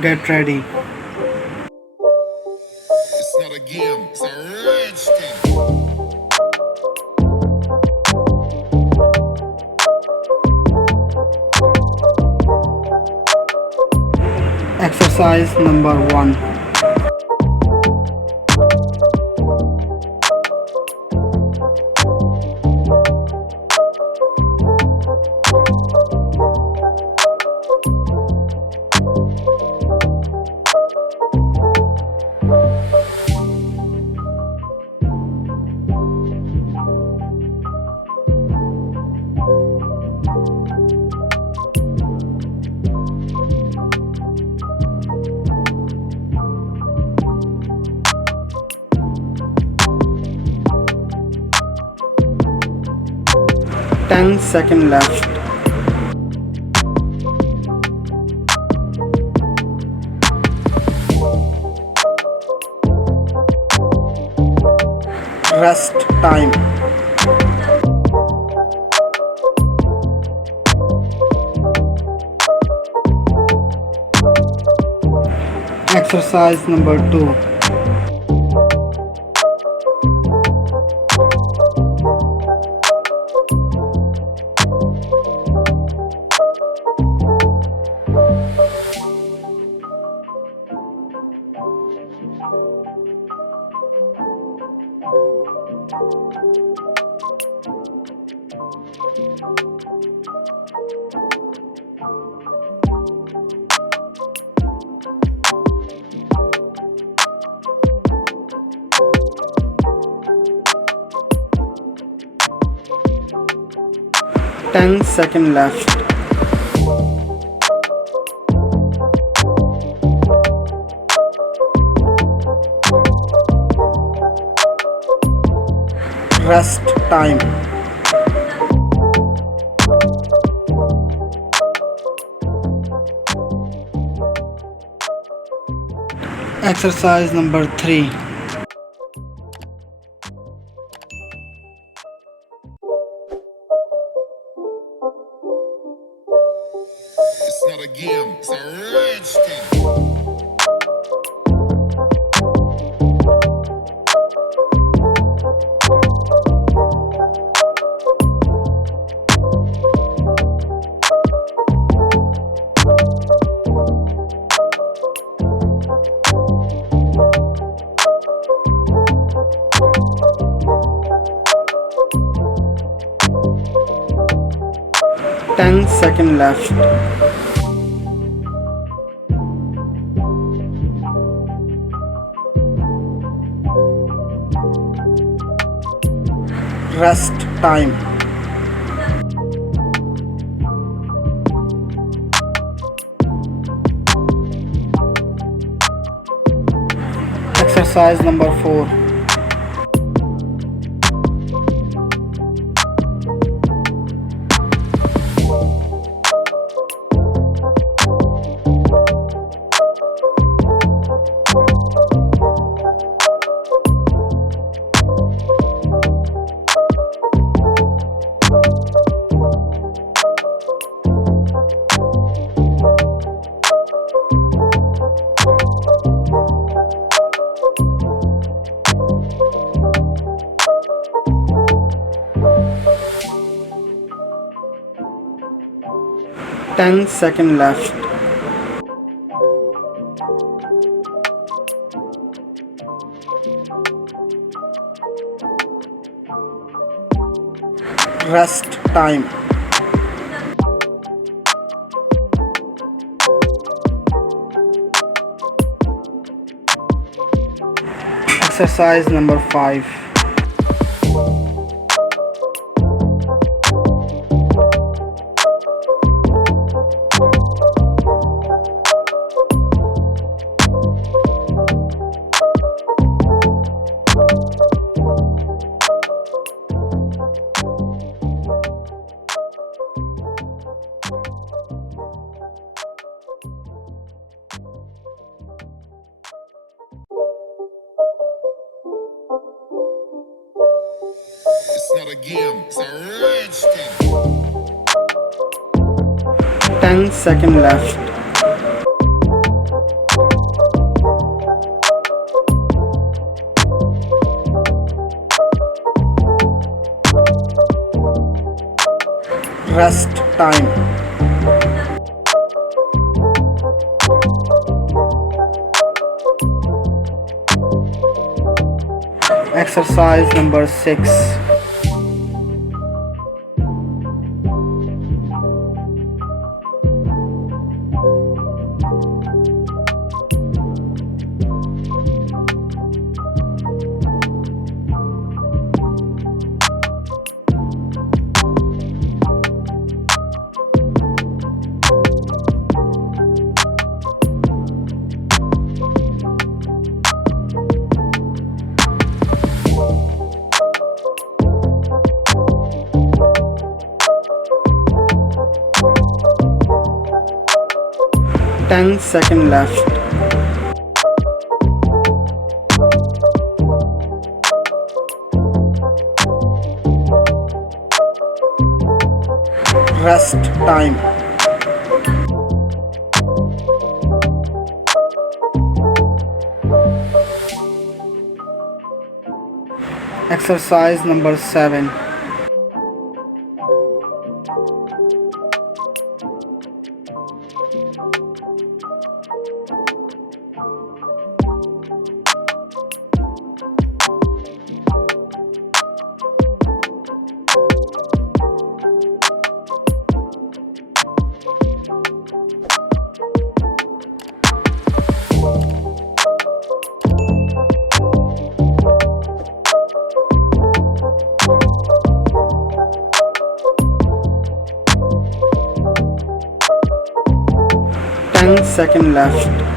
Get ready. It's not a game, it's a rich thing. Exercise number 1. Ten seconds left. Rest time. Exercise number 2. 10 seconds left. Rest time. Exercise number 3. It's not a game, it's a rich thing. 10 seconds left. Rest time. Exercise number 4. Ten seconds left. Rest time. Exercise number 5. It's not a game, it's a rich thing. 10 seconds left. Rest time. Exercise number 6. Ten seconds left. Rest time. Exercise number 7. Ten seconds left.